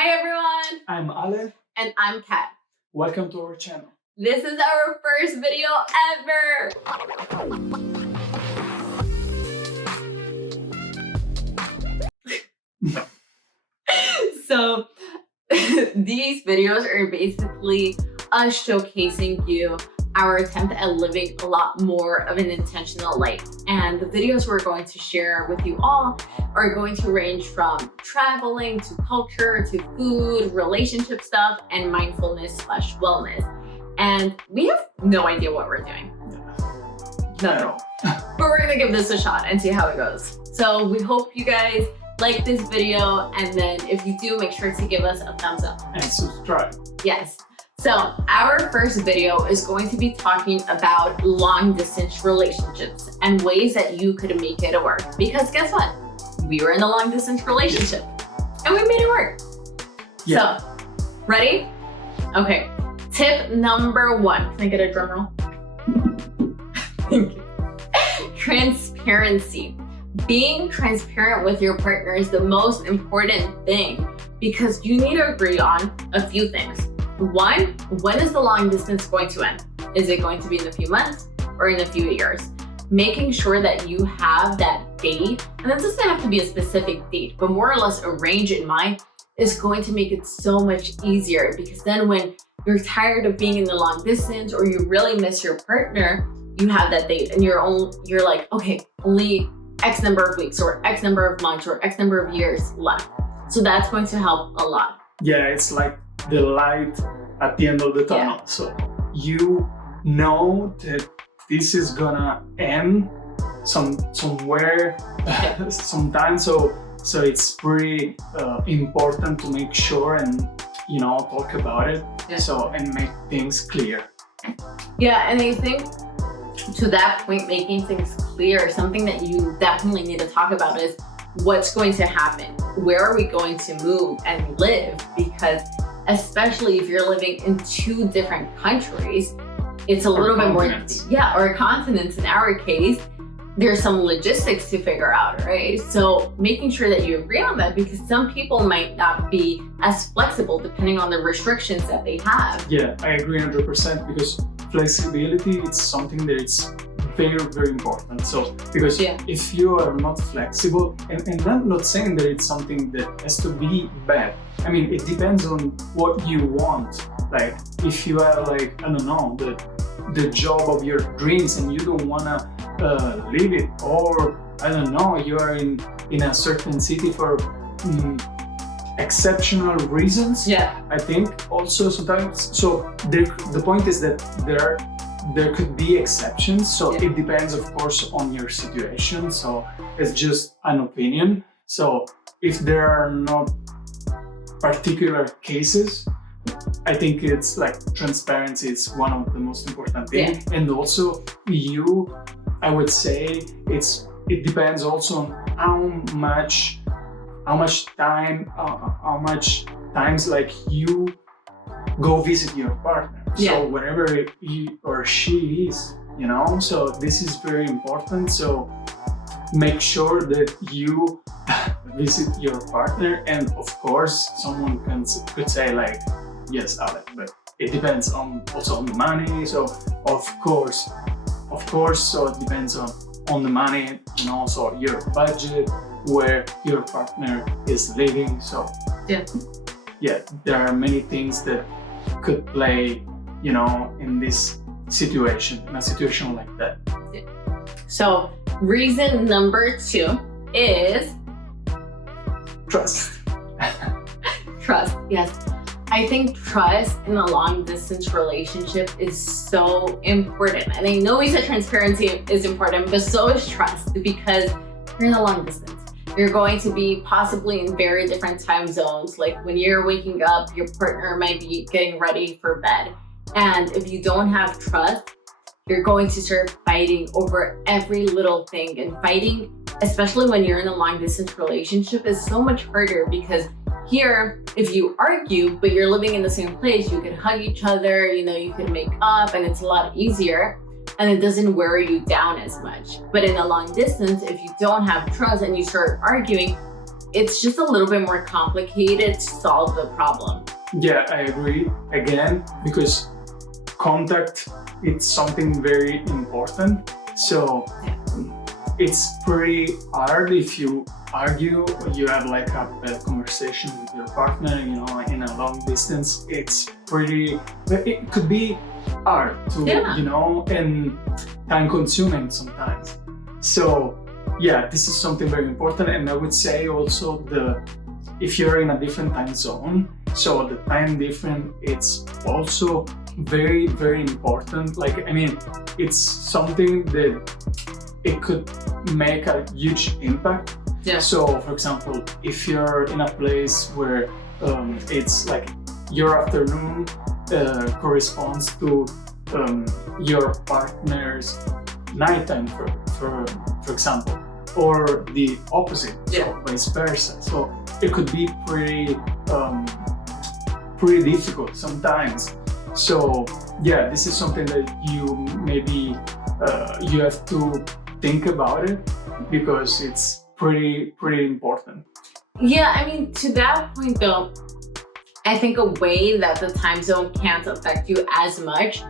Hi everyone! I'm Ale. And I'm Kat. Welcome to our channel. This is our first video ever! So, these videos are basically us showcasing you our attempt at living a lot more of an intentional life. And the videos we're going to share with you all are going to range from traveling to culture to food, relationship stuff, and mindfulness/wellness. And we have no idea what we're doing. Not at all. But we're gonna give this a shot and see how it goes. So we hope you guys like this video, and then if you do, make sure to give us a thumbs up. And subscribe. Yes. So our first video is going to be talking about long distance relationships and ways that you could make it work. Because guess what? We were in a long distance relationship and we made it work. Yeah. So, ready? Okay. Tip number 1. Can I get a drum roll? Thank you. Transparency. Being transparent with your partner is the most important thing because you need to agree on a few things. 1, when is the long distance going to end? Is it going to be in a few months or in a few years? Making sure that you have that date, and that doesn't have to be a specific date, but more or less a range in mind is going to make it so much easier, because then when you're tired of being in the long distance or you really miss your partner, you have that date and you're like, okay, only X number of weeks or X number of months or X number of years left. So that's going to help a lot. Yeah, it's like the light at the end of the tunnel. Yeah. So you know that this is gonna end somewhere sometime. So it's pretty important to make sure and talk about it. Yeah. So and make things clear. Yeah, and I think to that point, making things clear, something that you definitely need to talk about is what's going to happen. Where are we going to move and live? Because especially if you're living in 2 different countries, it's a little bit more, or continents in our case, there's some logistics to figure out, right? So making sure that you agree on that, because some people might not be as flexible depending on the restrictions that they have. Yeah, I agree 100% because flexibility is something that it's very, very important. So because if you are not flexible, and I'm not saying that it's something that has to be bad. I mean, it depends on what you want. Like if you have like, I don't know, the job of your dreams and you don't wanna leave it, or I don't know, you are in a certain city for exceptional reasons. Yeah, I think also sometimes. So the point is that there could be exceptions. So it depends, of course, on your situation. So it's just an opinion. So if there are not particular cases, I think it's like transparency is one of the most important things. Yeah. And also I would say it depends also on how much times like you go visit your partner. So wherever he or she is, so this is very important. So make sure that you visit your partner, and of course someone could say like, yes, Alec, but it depends also on the money. So of course, so it depends on the money and also your budget, where your partner is living. So there are many things that could play, in this situation, in a situation like that. So reason number 2 is trust. Trust, yes. I think trust in a long distance relationship is so important. And I know we said transparency is important, but so is trust, because you're in a long distance. You're going to be possibly in very different time zones. Like when you're waking up, your partner might be getting ready for bed. And if you don't have trust, you're going to start fighting over every little thing. And fighting, especially when you're in a long distance relationship, is so much harder, because here, if you argue, but you're living in the same place, you can hug each other, you can make up, and it's a lot easier. And it doesn't wear you down as much. But in a long distance, if you don't have trust and you start arguing, it's just a little bit more complicated to solve the problem. Yeah, I agree. Again, because contact, it's something very important. So it's pretty hard if you argue or you have like a bad conversation with your partner, you know, in a long distance. It's pretty, it could be hard to, you know, and time consuming sometimes. So yeah, this is something very important. And I would say also if you're in a different time zone, so the time difference, it's also very, very important. Like, I mean, it's something that it could make a huge impact. Yeah. So, for example, if you're in a place where it's like your afternoon corresponds to your partner's nighttime, for example, or the opposite, so vice versa. So it could be pretty difficult sometimes. So yeah, this is something that you maybe you have to think about it, because it's pretty important. Yeah, I mean, to that point though, I think a way that the time zone can't affect you as much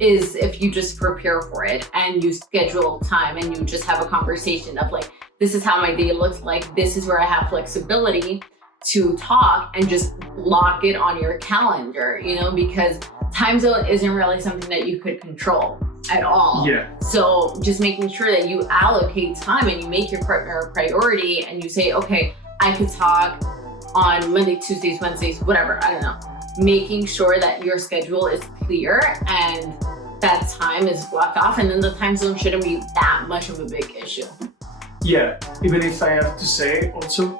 is if you just prepare for it and you schedule time and you just have a conversation of like, this is how my day looks like, this is where I have flexibility to talk, and just lock it on your calendar, you know, because time zone isn't really something that you could control at all. Yeah. So just making sure that you allocate time and you make your partner a priority, and you say, okay, I could talk on Monday, Tuesdays, Wednesdays, whatever, I don't know. Making sure that your schedule is clear and that time is blocked off, and then the time zone shouldn't be that much of a big issue. Yeah, even if I have to say also,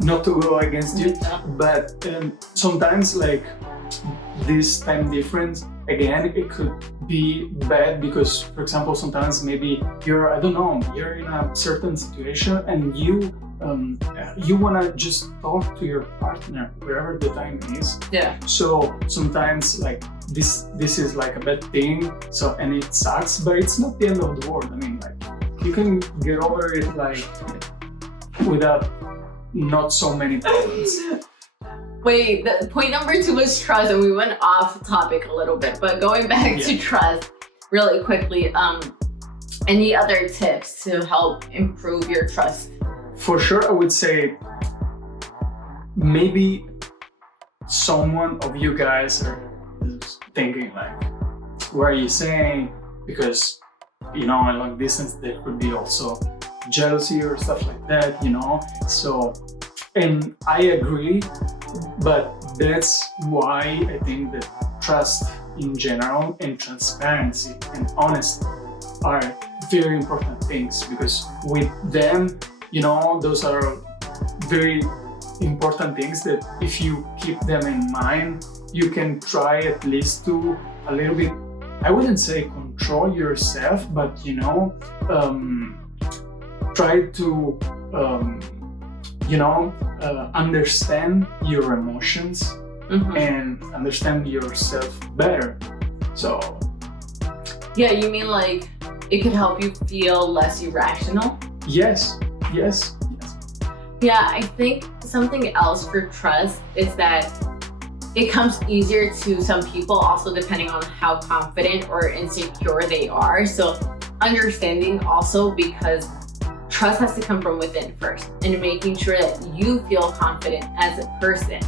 not to go against you, but sometimes like this time difference, again, it could be bad because, for example, sometimes maybe you're in a certain situation and you want to just talk to your partner wherever the time is. Yeah. So sometimes like this is like a bad thing. So, and it sucks, but it's not the end of the world. I mean, like you can get over it like without not so many problems. Wait, the point number 2 was trust, and we went off topic a little bit, but going back to trust really quickly, any other tips to help improve your trust? For sure, I would say maybe someone of you guys is thinking like, what are you saying? Because, you know, in long distance, there could be also jealousy or stuff like that, you know? So, and I agree, but that's why I think that trust in general and transparency and honesty are very important things, because with them, you know, those are very important things that if you keep them in mind, you can try at least to a little bit, I wouldn't say control yourself, but, you know, try to, understand your emotions and understand yourself better. So, yeah, you mean like it could help you feel less irrational? Yes. Yeah, I think something else for trust is that it comes easier to some people also depending on how confident or insecure they are. So understanding also, because trust has to come from within first, and making sure that you feel confident as a person.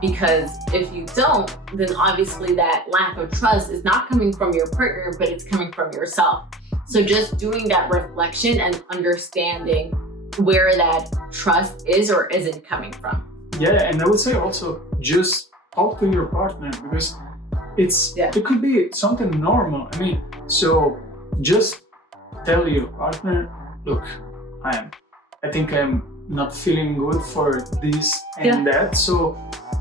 Because if you don't, then obviously that lack of trust is not coming from your partner, but it's coming from yourself. So just doing that reflection and understanding where that trust is or isn't coming from. Yeah, and I would say also just talk to your partner, because it could be something normal. I mean, so just tell your partner, look, I think I'm not feeling good for this and that. So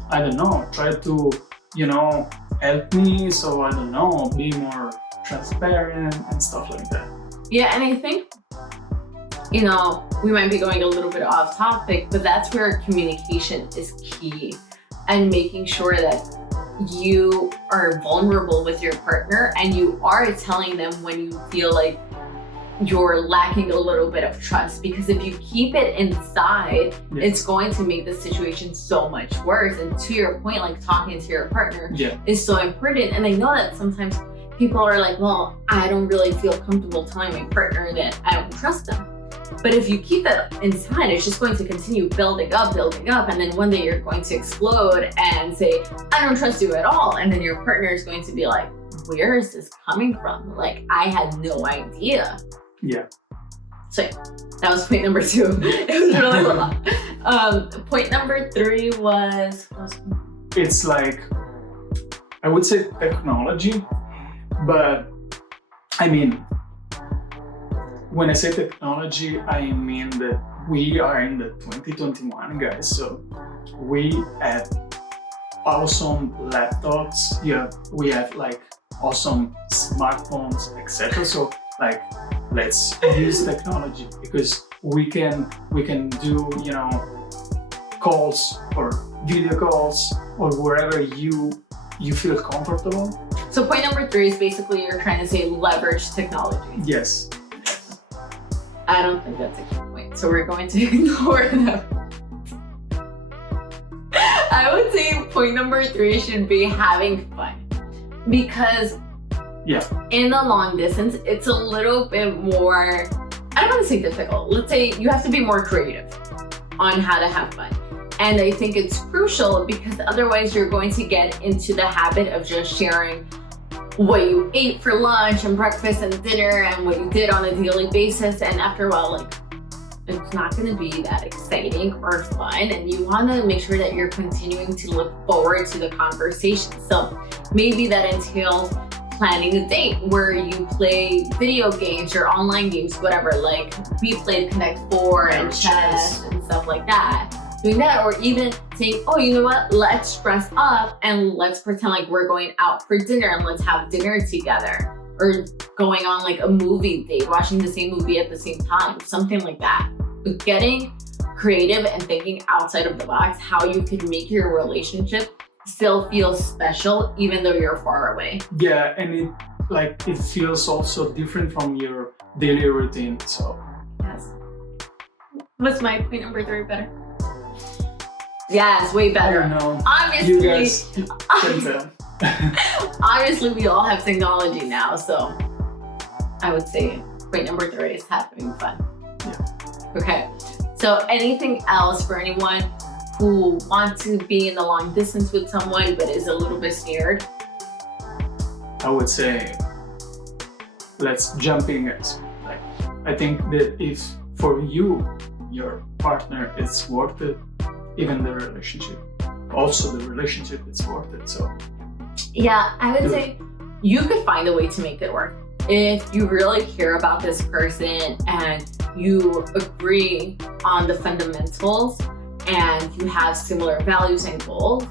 I don't know, try to, you know, help me. So I don't know, be more transparent and stuff like that. Yeah, and I think, you know, we might be going a little bit off topic, but that's where communication is key, and making sure that you are vulnerable with your partner and you are telling them when you feel like you're lacking a little bit of trust, because if you keep it inside, it's going to make the situation so much worse. And to your point, like talking to your partner is so important. And I know that sometimes people are like, well, I don't really feel comfortable telling my partner that I don't trust them. But if you keep that inside, it's just going to continue building up. And then one day you're going to explode and say, I don't trust you at all. And then your partner is going to be like, where is this coming from? Like, I had no idea. Yeah. So that was point number 2. It was really a lot. Point number 3 was... It's like, I would say technology, but I mean, when I say technology, I mean that we are in the 2021, guys. So we have awesome laptops. We have like awesome smartphones, etc. So like, let's use technology, because we can do, you know, calls or video calls or wherever you feel comfortable. So point number 3 is basically you're trying to say leverage technology. Yes. I don't think that's a good point, so we're going to ignore that. I would say point number 3 should be having fun, because in the long distance, it's a little bit more, I don't want to say difficult. Let's say you have to be more creative on how to have fun. And I think it's crucial, because otherwise you're going to get into the habit of just sharing what you ate for lunch and breakfast and dinner and what you did on a daily basis. And after a while, like, it's not going to be that exciting or fun. And you want to make sure that you're continuing to look forward to the conversation. So maybe that entails planning a date where you play video games or online games, whatever. Like, we played Connect 4 and chess and stuff like that. Doing that, or even saying, oh, you know what, let's dress up and let's pretend like we're going out for dinner and let's have dinner together, or going on like a movie date, watching the same movie at the same time, something like that. But getting creative and thinking outside of the box, how you could make your relationship still feel special even though you're far away. Yeah, and it feels also different from your daily routine. So yes. Was my point number 3 better? Yes, way better. I don't know. Obviously, you guys can tell. Obviously, we all have technology now, so I would say point number 3 is having fun. Yeah. Okay. So anything else for anyone who wants to be in the long distance with someone but is a little bit scared? I would say, let's jump in, guys. Like, I think that if for you, your partner, it's worth it, even the relationship is worth it. So yeah, I would say you could find a way to make it work. If you really care about this person and you agree on the fundamentals and you have similar values and goals,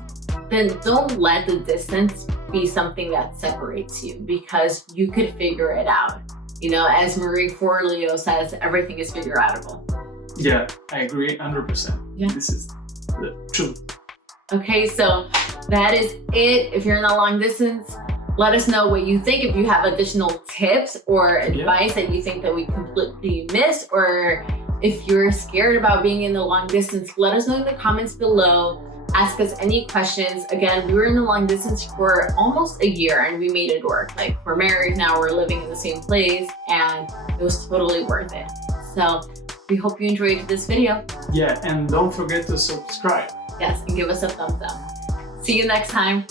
then don't let the distance be something that separates you, because you could figure it out. You know, as Marie Forleo says, everything is figure outable. Yeah, I agree 100%. Yeah. This is the truth. Okay, so that is it. If you're in a long distance, let us know what you think. If you have additional tips or advice that you think that we completely missed, or if you're scared about being in the long distance, let us know in the comments below. Ask us any questions. Again, we were in the long distance for almost a year and we made it work. Like, we're married now, we're living in the same place, and it was totally worth it. So we hope you enjoyed this video. Yeah, and don't forget to subscribe. Yes, and give us a thumbs up. See you next time.